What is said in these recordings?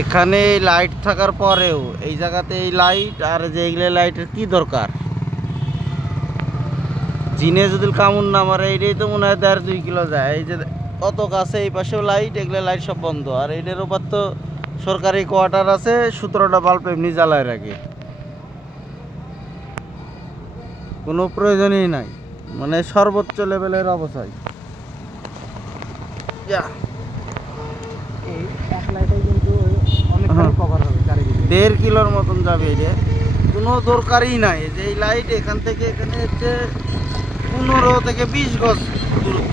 এখানে লাইট থাকার পরেও এই জায়গাতে এই লাইট আর যে এইগুলো লাইটের কি দরকার? জিনে যদি কামড় না মারে এইটাই তো মনে হয় 1.5-2 কিলো যায়। এই যে কত কাছে এই পাশেও লাইট, এগুলো লাইট সব বন্ধ। আর এইটার উপর তো সরকারি কোয়ার্টার আছে, 17টা বাল্ব এমনি জ্বালায় রাখে, কোনো প্রয়োজনই নাই, মানে সর্বোচ্চ লেভেলের অবস্থায়। 1.5 কিলোর মতন যাবে। এটা কোনো দরকারই নাই যে এই লাইট এখান থেকে এখানে হচ্ছে 15 থেকে 20 গজ দূরত্ব।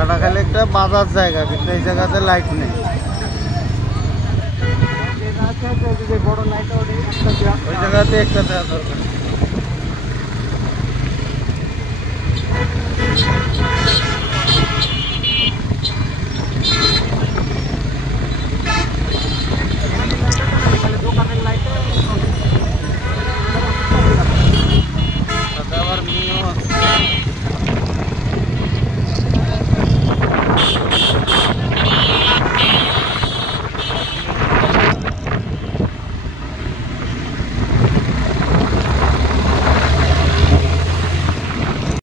কাটাখালি একটা বাজার জায়গা, কিন্তু এই জায়গাতে লাইট নেই। ওই জায়গাতে একটা দেওয়া দরকার।